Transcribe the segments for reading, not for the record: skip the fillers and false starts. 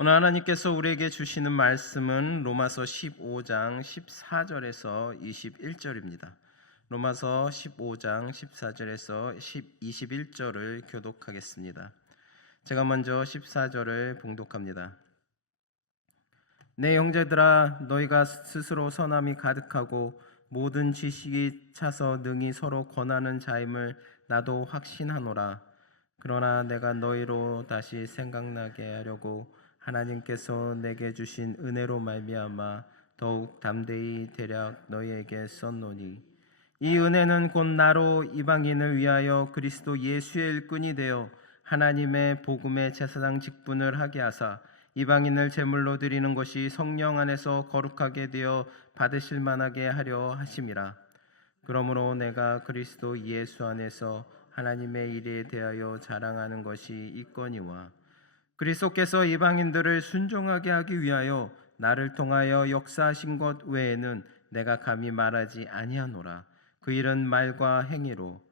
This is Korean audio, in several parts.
오늘 하나님께서 우리에게 주시는 말씀은 로마서 15장 14절에서 21절입니다. 로마서 15장 14절에서 21절을 교독하겠습니다. 제가 먼저 14절을 봉독합니다. 내 형제들아, 너희가 스스로 선함이 가득하고 모든 지식이 차서 능히 서로 권하는 자임을 나도 확신하노라. 그러나 내가 너희로 다시 생각나게 하려고 하나님께서 내게 주신 은혜로 말미암아 더욱 담대히 대략 너희에게 썼노니, 이 은혜는 곧 나로 이방인을 위하여 그리스도 예수의 일꾼이 되어 하나님의 복음의 제사장 직분을 하게 하사 이방인을 제물로 드리는 것이 성령 안에서 거룩하게 되어 받으실 만하게 하려 하심이라. 그러므로 내가 그리스도 예수 안에서 하나님의 일에 대하여 자랑하는 것이 있거니와, 그리스도께서 이방인들을 순종하게 하기 위하여 나를 통하여 역사하신 것 외에는 내가 감히 말하지 아니하노라. 그 일은 말과 행위로,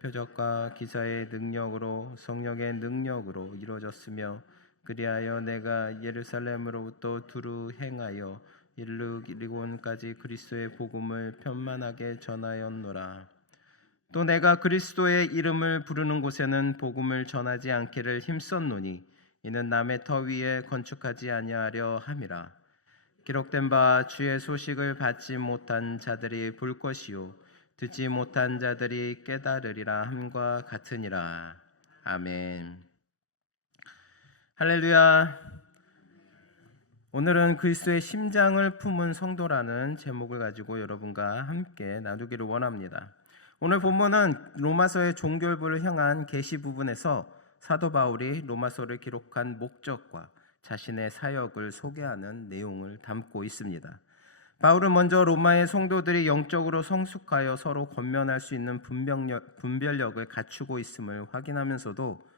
표적과 기사의 능력으로, 성령의 능력으로 이루어졌으며, 그리하여 내가 예루살렘으로부터 두루 행하여 일루리곤까지 그리스도의 복음을 편만하게 전하였노라. 또 내가 그리스도의 이름을 부르는 곳에는 복음을 전하지 않기를 힘썼노니, 이는 남의 터 위에 건축하지 아니하려 함이라. 기록된 바 주의 소식을 받지 못한 자들이 볼 것이요 듣지 못한 자들이 깨달으리라 함과 같으니라. 아멘. 할렐루야. 오늘은 그리스도의 심장을 품은 성도라는 제목을 가지고 여러분과 함께 나누기를 원합니다. 오늘 본문은 로마서의 종결부를 향한 계시 부분에서 사도 바울이 로마서를 기록한 목적과 자신의 사역을 소개하는 내용을 담고 있습니다. 바울은 먼저 로마의 성도들이 영적으로 성숙하여 서로 권면할 수 있는 분별력을 갖추고 있음을 확인하면서도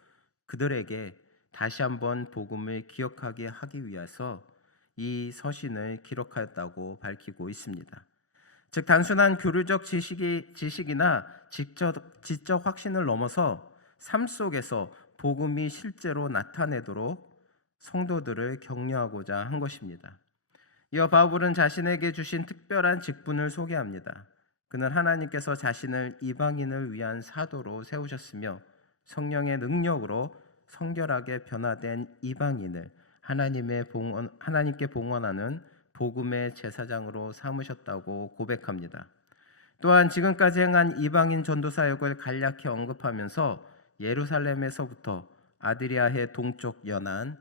그들에게 다시 한번 복음을 기억하게 하기 위해서 이 서신을 기록하였다고 밝히고 있습니다. 즉, 단순한 교류적 지식이나 지적 확신을 넘어서 삶 속에서 복음이 실제로 나타내도록 성도들을 격려하고자 한 것입니다. 이어 바울은 자신에게 주신 특별한 직분을 소개합니다. 그는 하나님께서 자신을 이방인을 위한 사도로 세우셨으며 성령의 능력으로 성결하게 변화된 이방인을 하나님께 봉헌하는 복음의 제사장으로 삼으셨다고 고백합니다. 또한 지금까지 행한 이방인 전도 사역을 간략히 언급하면서 예루살렘에서부터 아드리아해 동쪽 연안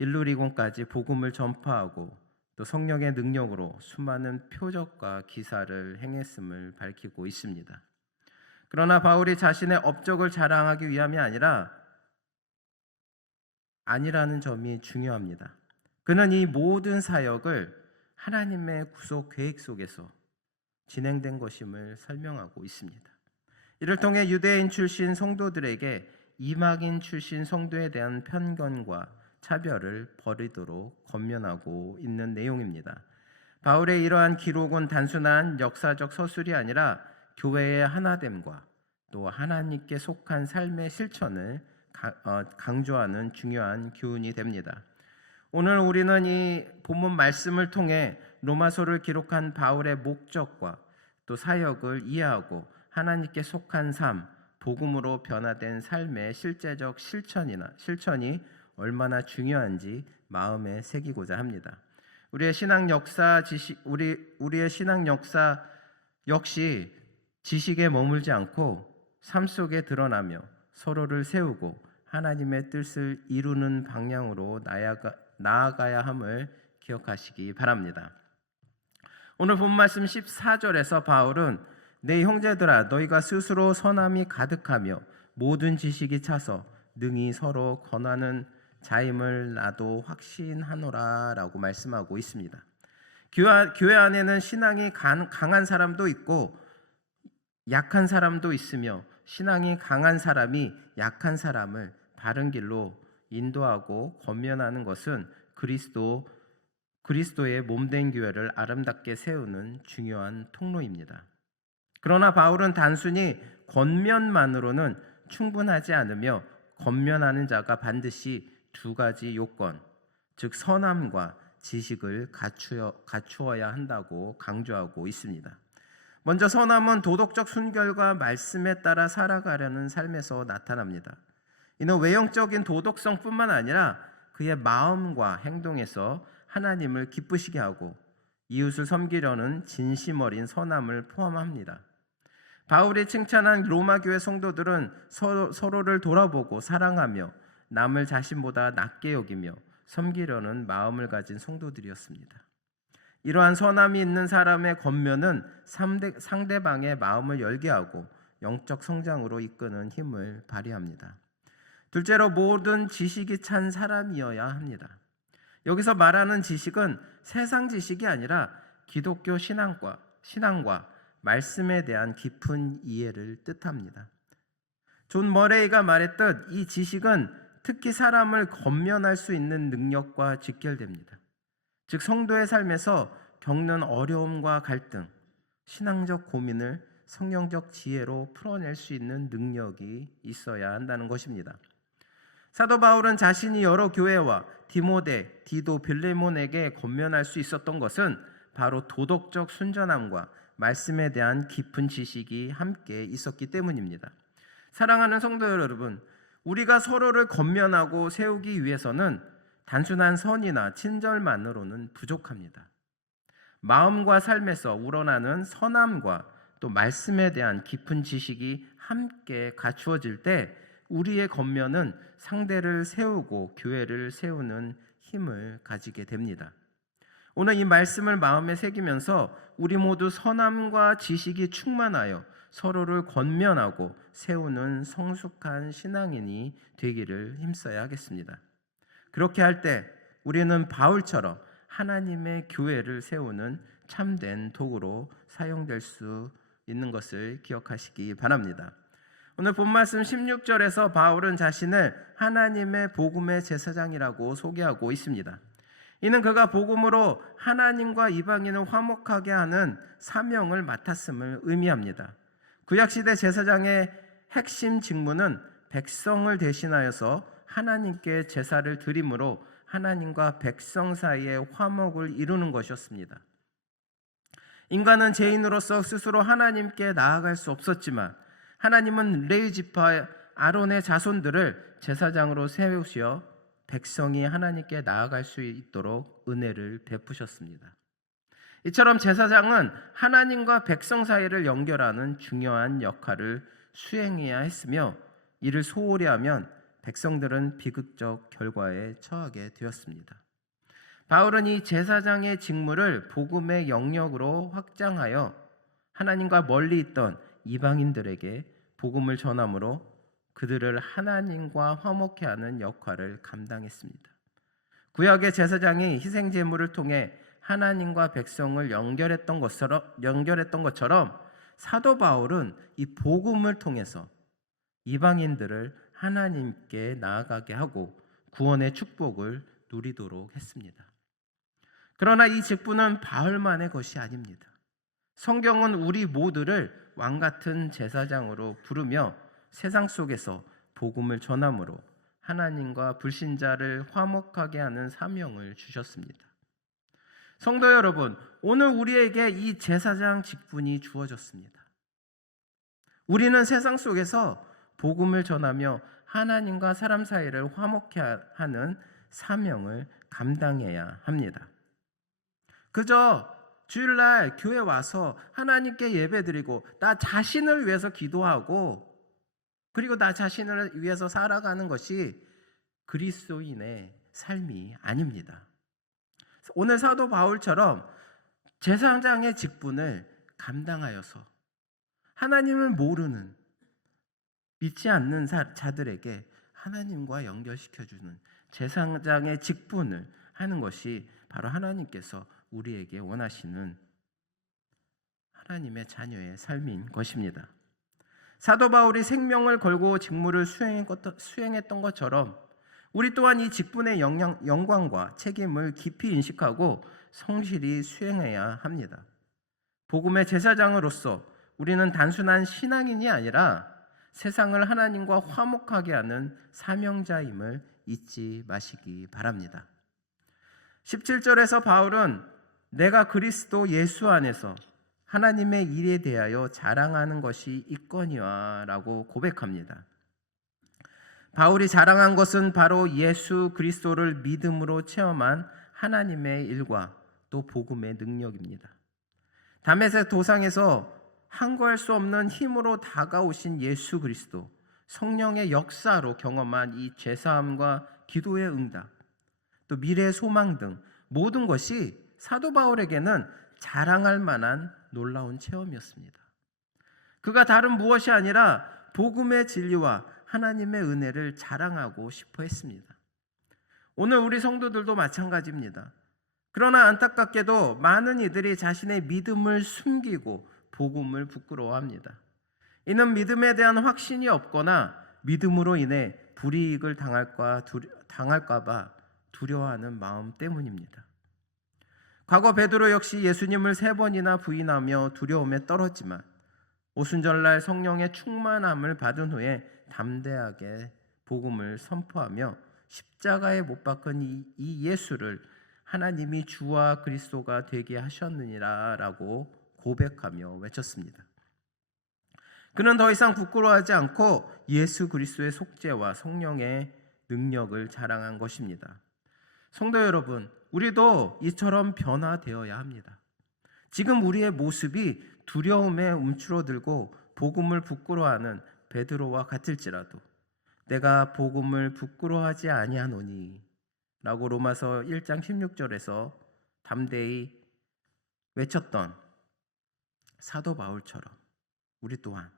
일루리곤까지 복음을 전파하고 또 성령의 능력으로 수많은 표적과 기사를 행했음을 밝히고 있습니다. 그러나 바울이 자신의 업적을 자랑하기 위함이 아니라는 점이 중요합니다. 그는 이 모든 사역을 하나님의 구속 계획 속에서 진행된 것임을 설명하고 있습니다. 이를 통해 유대인 출신 성도들에게 이방인 출신 성도에 대한 편견과 차별을 버리도록 권면하고 있는 내용입니다. 바울의 이러한 기록은 단순한 역사적 서술이 아니라 교회의 하나됨과 또 하나님께 속한 삶의 실천을 강조하는 중요한 교훈이 됩니다. 오늘 우리는 이 본문 말씀을 통해 로마서를 기록한 바울의 목적과 또 사역을 이해하고 하나님께 속한 삶, 복음으로 변화된 삶의 실제적 실천이 얼마나 중요한지 마음에 새기고자 합니다. 우리의 신앙 역사 역시 지식에 머물지 않고 삶 속에 드러나며 서로를 세우고 하나님의 뜻을 이루는 방향으로 나아가야 함을 기억하시기 바랍니다. 오늘 본 말씀 14절에서 바울은 내 형제들아, 너희가 스스로 선함이 가득하며 모든 지식이 차서 능히 서로 권하는 자임을 나도 확신하노라 라고 말씀하고 있습니다. 교회 안에는 신앙이 강한 사람도 있고 약한 사람도 있으며, 신앙이 강한 사람이 약한 사람을 바른 길로 인도하고 권면하는 것은 그리스도의 몸된 교회를 아름답게 세우는 중요한 통로입니다. 그러나 바울은 단순히 권면만으로는 충분하지 않으며 권면하는 자가 반드시 두 가지 요건, 즉 선함과 지식을 갖추어야 한다고 강조하고 있습니다. 먼저 선함은 도덕적 순결과 말씀에 따라 살아가려는 삶에서 나타납니다. 이는 외형적인 도덕성뿐만 아니라 그의 마음과 행동에서 하나님을 기쁘시게 하고 이웃을 섬기려는 진심 어린 선함을 포함합니다. 바울이 칭찬한 로마 교회 성도들은 서로를 돌아보고 사랑하며 남을 자신보다 낮게 여기며 섬기려는 마음을 가진 성도들이었습니다. 이러한 선함이 있는 사람의 겉면은 상대방의 마음을 열게 하고 영적 성장으로 이끄는 힘을 발휘합니다. 둘째로 모든 지식이 찬 사람이어야 합니다. 여기서 말하는 지식은 세상 지식이 아니라 기독교 신앙과 말씀에 대한 깊은 이해를 뜻합니다. 존 머레이가 말했듯 이 지식은 특히 사람을 권면할 수 있는 능력과 직결됩니다. 즉 성도의 삶에서 겪는 어려움과 갈등, 신앙적 고민을 성령적 지혜로 풀어낼 수 있는 능력이 있어야 한다는 것입니다. 사도 바울은 자신이 여러 교회와 디모데, 디도, 빌레몬에게 권면할 수 있었던 것은 바로 도덕적 순전함과 말씀에 대한 깊은 지식이 함께 있었기 때문입니다. 사랑하는 성도 여러분, 우리가 서로를 권면하고 세우기 위해서는 단순한 선이나 친절만으로는 부족합니다. 마음과 삶에서 우러나는 선함과 또 말씀에 대한 깊은 지식이 함께 갖추어질 때 우리의 겉면은 상대를 세우고 교회를 세우는 힘을 가지게 됩니다. 오늘 이 말씀을 마음에 새기면서 우리 모두 선함과 지식이 충만하여 서로를 권면하고 세우는 성숙한 신앙인이 되기를 힘써야 하겠습니다. 그렇게 할 때 우리는 바울처럼 하나님의 교회를 세우는 참된 도구로 사용될 수 있는 것을 기억하시기 바랍니다. 오늘 본 말씀 16절에서 바울은 자신을 하나님의 복음의 제사장이라고 소개하고 있습니다. 이는 그가 복음으로 하나님과 이방인을 화목하게 하는 사명을 맡았음을 의미합니다. 구약시대 제사장의 핵심 직무는 백성을 대신하여서 하나님께 제사를 드림으로 하나님과 백성 사이의 화목을 이루는 것이었습니다. 인간은 죄인으로서 스스로 하나님께 나아갈 수 없었지만 하나님은 레위 지파 아론의 자손들을 제사장으로 세우시어 백성이 하나님께 나아갈 수 있도록 은혜를 베푸셨습니다. 이처럼 제사장은 하나님과 백성 사이를 연결하는 중요한 역할을 수행해야 했으며 이를 소홀히 하면 백성들은 비극적 결과에 처하게 되었습니다. 바울은 이 제사장의 직무를 복음의 영역으로 확장하여 하나님과 멀리 있던 이방인들에게 복음을 전함으로 그들을 하나님과 화목케 하는 역할을 감당했습니다. 구약의 제사장이 희생 제물을 통해 하나님과 백성을 연결했던 것처럼 사도 바울은 이 복음을 통해서 이방인들을 하나님께 나아가게 하고 구원의 축복을 누리도록 했습니다. 그러나 이 직분은 바울만의 것이 아닙니다. 성경은 우리 모두를 왕같은 제사장으로 부르며 세상 속에서 복음을 전함으로 하나님과 불신자를 화목하게 하는 사명을 주셨습니다. 성도 여러분, 오늘 우리에게 이 제사장 직분이 주어졌습니다. 우리는 세상 속에서 복음을 전하며 하나님과 사람 사이를 화목케 하는 사명을 감당해야 합니다. 그저 주일날 교회 와서 하나님께 예배드리고 나 자신을 위해서 기도하고 그리고 나 자신을 위해서 살아가는 것이 그리스도인의 삶이 아닙니다. 오늘 사도 바울처럼 제사장의 직분을 감당하여서 하나님을 모르는 믿지 않는 자들에게 하나님과 연결시켜주는 제사장의 직분을 하는 것이 바로 하나님께서 우리에게 원하시는 하나님의 자녀의 삶인 것입니다. 사도 바울이 생명을 걸고 직무를 수행했던 것처럼 우리 또한 이 직분의 영광과 책임을 깊이 인식하고 성실히 수행해야 합니다. 복음의 제사장으로서 우리는 단순한 신앙인이 아니라 세상을 하나님과 화목하게 하는 사명자임을 잊지 마시기 바랍니다. 17절에서 바울은 내가 그리스도 예수 안에서 하나님의 일에 대하여 자랑하는 것이 있거니와 라고 고백합니다. 바울이 자랑한 것은 바로 예수 그리스도를 믿음으로 체험한 하나님의 일과 또 복음의 능력입니다. 다메섹 도상에서 항거할 수 없는 힘으로 다가오신 예수 그리스도, 성령의 역사로 경험한 이 죄사함과 기도의 응답, 또 미래의 소망 등 모든 것이 사도 바울에게는 자랑할 만한 놀라운 체험이었습니다. 그가 다른 무엇이 아니라 복음의 진리와 하나님의 은혜를 자랑하고 싶어 했습니다. 오늘 우리 성도들도 마찬가지입니다. 그러나 안타깝게도 많은 이들이 자신의 믿음을 숨기고 복음을 부끄러워합니다. 이는 믿음에 대한 확신이 없거나 믿음으로 인해 불이익을 당할까 봐 두려워하는 마음 때문입니다. 과거 베드로 역시 예수님을 3번이나 부인하며 두려움에 떨었지만 오순절날 성령의 충만함을 받은 후에 담대하게 복음을 선포하며 십자가에 못 박은 이 예수를 하나님이 주와 그리스도가 되게 하셨느니라 라고 고백하며 외쳤습니다. 그는 더 이상 부끄러워하지 않고 예수 그리스도의 속죄와 성령의 능력을 자랑한 것입니다. 성도 여러분, 우리도 이처럼 변화되어야 합니다. 지금 우리의 모습이 두려움에 움츠러들고 복음을 부끄러워하는 베드로와 같을지라도 내가 복음을 부끄러워하지 아니하노니 라고 로마서 1장 16절에서 담대히 외쳤던 사도 바울처럼 우리 또한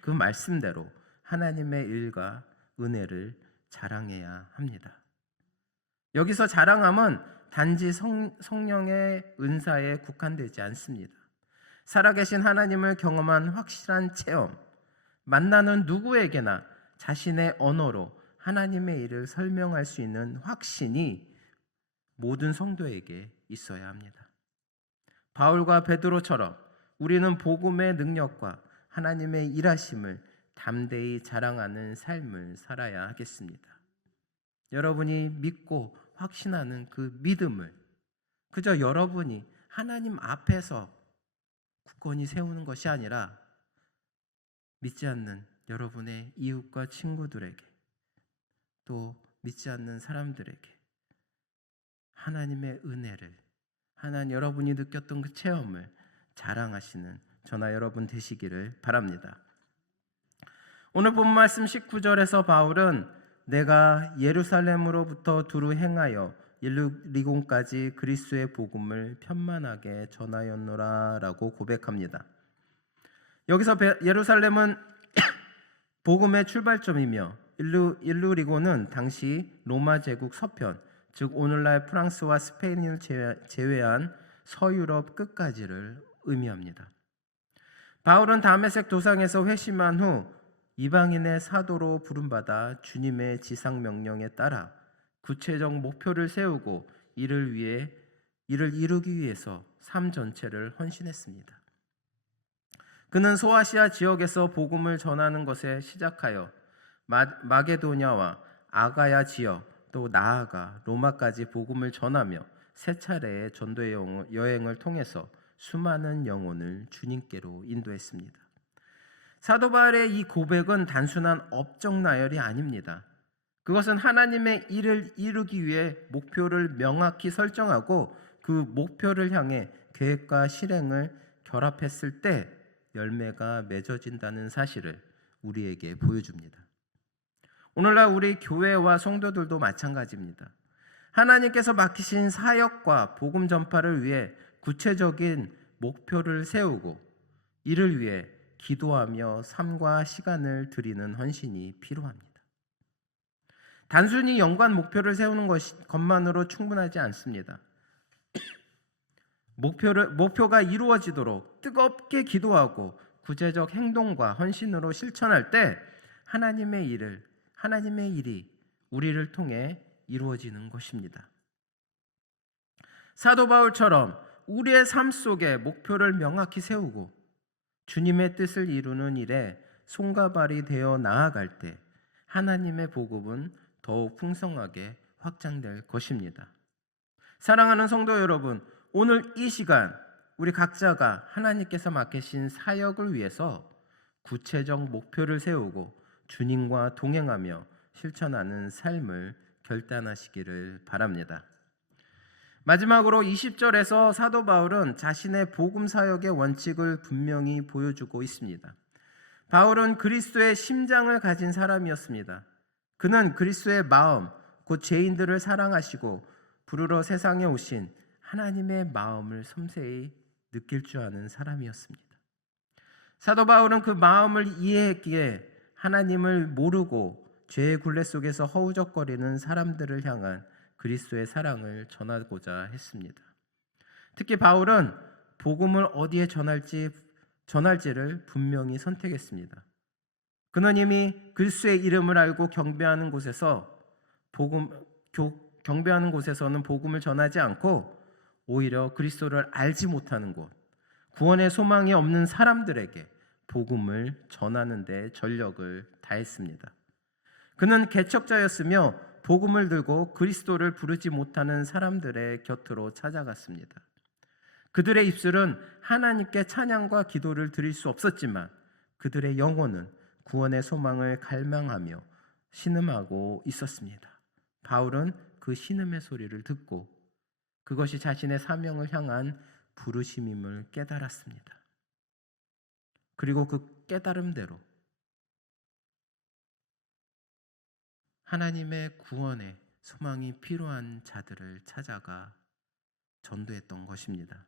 그 말씀대로 하나님의 일과 은혜를 자랑해야 합니다. 여기서 자랑함은 단지 성령의 은사에 국한되지 않습니다. 살아계신 하나님을 경험한 확실한 체험, 만나는 누구에게나 자신의 언어로 하나님의 일을 설명할 수 있는 확신이 모든 성도에게 있어야 합니다. 바울과 베드로처럼 우리는 복음의 능력과 하나님의 일하심을 담대히 자랑하는 삶을 살아야 하겠습니다. 여러분이 믿고 확신하는 그 믿음을 그저 여러분이 하나님 앞에서 굳건히 세우는 것이 아니라 믿지 않는 여러분의 이웃과 친구들에게 또 믿지 않는 사람들에게 하나님의 은혜를 하나님 여러분이 느꼈던 그 체험을 자랑하시는 저나 여러분 되시기를 바랍니다. 오늘 본 말씀 19절에서 바울은 내가 예루살렘으로부터 두루 행하여 일루리곤까지 그리스도의 복음을 편만하게 전하였노라 라고 고백합니다. 여기서 예루살렘은 복음의 출발점이며 일루리곤은 당시 로마 제국 서편, 즉 오늘날 프랑스와 스페인을 제외한 서유럽 끝까지를 의미합니다. 바울은 다메섹 도상에서 회심한 후 이방인의 사도로 부름받아 주님의 지상 명령에 따라 구체적 목표를 세우고 이를 이루기 위해서 삶 전체를 헌신했습니다. 그는 소아시아 지역에서 복음을 전하는 것에 시작하여 마게도냐와 아가야 지역 또 나아가 로마까지 복음을 전하며 세 차례의 전도 여행을 통해서 수많은 영혼을 주님께로 인도했습니다. 사도 바울의 이 고백은 단순한 업적 나열이 아닙니다. 그것은 하나님의 일을 이루기 위해 목표를 명확히 설정하고 그 목표를 향해 계획과 실행을 결합했을 때 열매가 맺어진다는 사실을 우리에게 보여줍니다. 오늘날 우리 교회와 성도들도 마찬가지입니다. 하나님께서 맡기신 사역과 복음 전파를 위해 구체적인 목표를 세우고 이를 위해 기도하며 삶과 시간을 드리는 헌신이 필요합니다. 단순히 연관 목표를 세우는 것만으로 충분하지 않습니다. 목표가 이루어지도록 뜨겁게 기도하고 구체적 행동과 헌신으로 실천할 때 하나님의 일이 우리를 통해 이루어지는 것입니다. 사도 바울처럼 우리의 삶 속에 목표를 명확히 세우고 주님의 뜻을 이루는 일에 손과 발이 되어 나아갈 때 하나님의 복음은 더욱 풍성하게 확장될 것입니다. 사랑하는 성도 여러분, 오늘 이 시간 우리 각자가 하나님께서 맡기신 사역을 위해서 구체적 목표를 세우고 주님과 동행하며 실천하는 삶을 결단하시기를 바랍니다. 마지막으로 20절에서 사도 바울은 자신의 복음 사역의 원칙을 분명히 보여주고 있습니다. 바울은 그리스도의 심장을 가진 사람이었습니다. 그는 그리스도의 마음, 곧 죄인들을 사랑하시고 부르러 세상에 오신 하나님의 마음을 섬세히 느낄 줄 아는 사람이었습니다. 사도 바울은 그 마음을 이해했기에 하나님을 모르고 죄의 굴레 속에서 허우적거리는 사람들을 향한 그리스도의 사랑을 전하고자 했습니다. 특히 바울은 복음을 어디에 전할지를 분명히 선택했습니다. 그는 이미 그리스도의 이름을 알고 경배하는 곳에서는 복음을 전하지 않고 오히려 그리스도를 알지 못하는 곳, 구원의 소망이 없는 사람들에게 복음을 전하는 데 전력을 다했습니다. 그는 개척자였으며 복음을 들고 그리스도를 부르지 못하는 사람들의 곁으로 찾아갔습니다. 그들의 입술은 하나님께 찬양과 기도를 드릴 수 없었지만 그들의 영혼은 구원의 소망을 갈망하며 신음하고 있었습니다. 바울은 그 신음의 소리를 듣고 그것이 자신의 사명을 향한 부르심임을 깨달았습니다. 그리고 그 깨달음대로 하나님의 구원의 소망이 필요한 자들을 찾아가 전도했던 것입니다.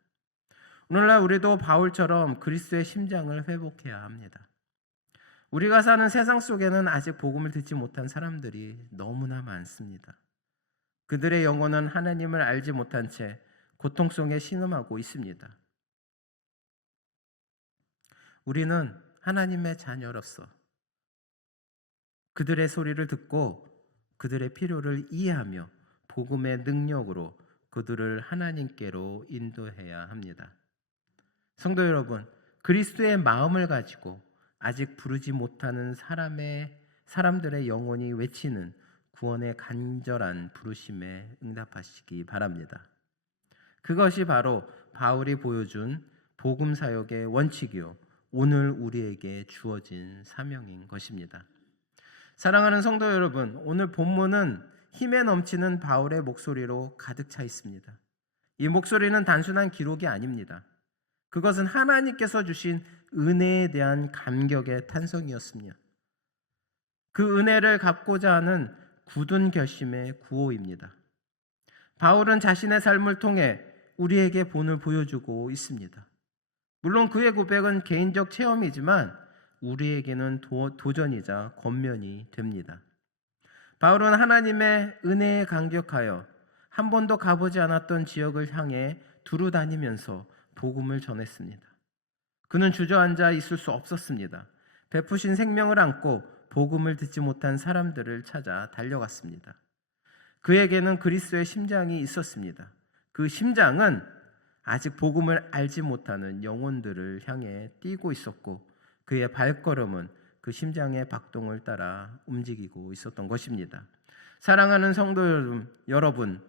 오늘날 우리도 바울처럼 그리스도의 심장을 회복해야 합니다. 우리가 사는 세상 속에는 아직 복음을 듣지 못한 사람들이 너무나 많습니다. 그들의 영혼은 하나님을 알지 못한 채 고통 속에 신음하고 있습니다. 우리는 하나님의 자녀로서 그들의 소리를 듣고 그들의 필요를 이해하며 복음의 능력으로 그들을 하나님께로 인도해야 합니다. 성도 여러분, 그리스도의 마음을 가지고 아직 부르지 못하는 사람들의 영혼이 외치는 구원의 간절한 부르심에 응답하시기 바랍니다. 그것이 바로 바울이 보여준 복음 사역의 원칙이요, 오늘 우리에게 주어진 사명인 것입니다. 사랑하는 성도 여러분, 오늘 본문은 힘에 넘치는 바울의 목소리로 가득 차 있습니다. 이 목소리는 단순한 기록이 아닙니다. 그것은 하나님께서 주신 은혜에 대한 감격의 탄성이었습니다. 그 은혜를 갚고자 하는 굳은 결심의 구호입니다. 바울은 자신의 삶을 통해 우리에게 본을 보여주고 있습니다. 물론 그의 고백은 개인적 체험이지만 우리에게는 도전이자 권면이 됩니다. 바울은 하나님의 은혜에 감격하여 한 번도 가보지 않았던 지역을 향해 두루 다니면서 복음을 전했습니다. 그는 주저앉아 있을 수 없었습니다. 베푸신 생명을 안고 복음을 듣지 못한 사람들을 찾아 달려갔습니다. 그에게는 그리스도의 심장이 있었습니다. 그 심장은 아직 복음을 알지 못하는 영혼들을 향해 뛰고 있었고 그의 발걸음은 그 심장의 박동을 따라 움직이고 있었던 것입니다. 사랑하는 성도 여러분,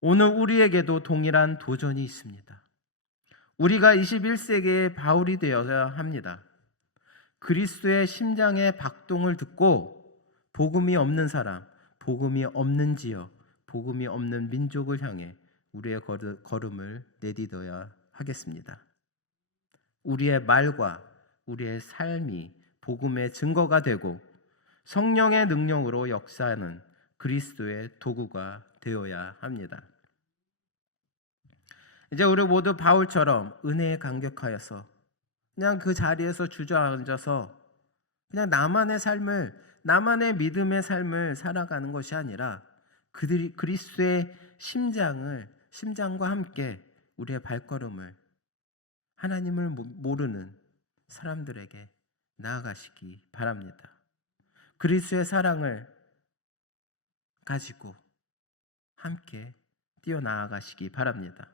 오늘 우리에게도 동일한 도전이 있습니다. 우리가 21세기의 바울이 되어야 합니다. 그리스도의 심장의 박동을 듣고 복음이 없는 사람, 복음이 없는 지역, 복음이 없는 민족을 향해 우리의 걸음을 내딛어야 하겠습니다. 우리의 말과 우리의 삶이 복음의 증거가 되고 성령의 능력으로 역사하는 그리스도의 도구가 되어야 합니다. 이제 우리 모두 바울처럼 은혜에 감격하여서 그냥 그 자리에서 주저앉아서 그냥 나만의 믿음의 삶을 살아가는 것이 아니라 그들이 그리스도의 심장과 함께 우리의 발걸음을 하나님을 모르는 사람들에게 나아가시기 바랍니다. 그리스도의 사랑을 가지고 함께 뛰어나아가시기 바랍니다.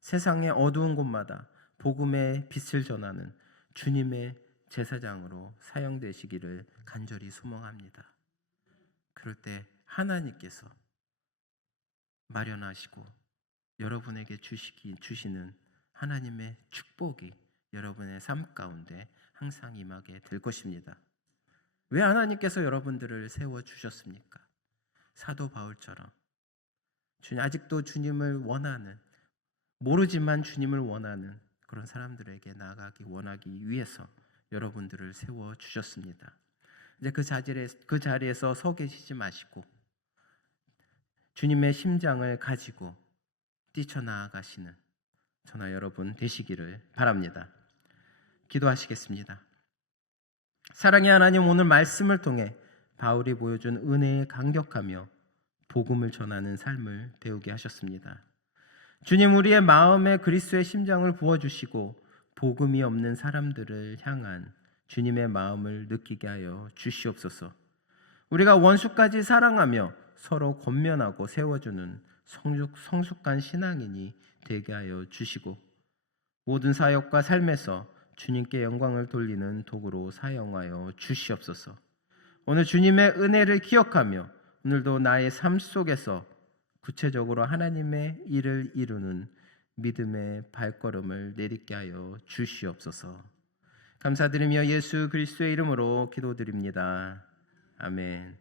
세상의 어두운 곳마다 복음의 빛을 전하는 주님의 제사장으로 사용되시기를 간절히 소망합니다. 그럴 때 하나님께서 마련하시고 여러분에게 주시는 하나님의 축복이 여러분의 삶 가운데 항상 임하게 될 것입니다. 왜 하나님께서 여러분들을 세워 주셨습니까? 사도 바울처럼 아직도 주님을 원하는, 모르지만 주님을 원하는 그런 사람들에게 나아가기 원하기 위해서 여러분들을 세워 주셨습니다. 이제 그 자리에서 서 계시지 마시고 주님의 심장을 가지고 뛰쳐나아가시는 저나 여러분 되시기를 바랍니다. 기도하시겠습니다. 사랑의 하나님, 오늘 말씀을 통해 바울이 보여준 은혜에 감격하며 복음을 전하는 삶을 배우게 하셨습니다. 주님, 우리의 마음에 그리스도의 심장을 부어주시고 복음이 없는 사람들을 향한 주님의 마음을 느끼게 하여 주시옵소서. 우리가 원수까지 사랑하며 서로 권면하고 세워주는 성숙한 신앙인이 되게 하여 주시고 모든 사역과 삶에서 주님께 영광을 돌리는 도구로 사용하여 주시옵소서. 오늘 주님의 은혜를 기억하며 오늘도 나의 삶 속에서 구체적으로 하나님의 일을 이루는 믿음의 발걸음을 내딛게 하여 주시옵소서. 감사드리며 예수 그리스도의 이름으로 기도드립니다. 아멘.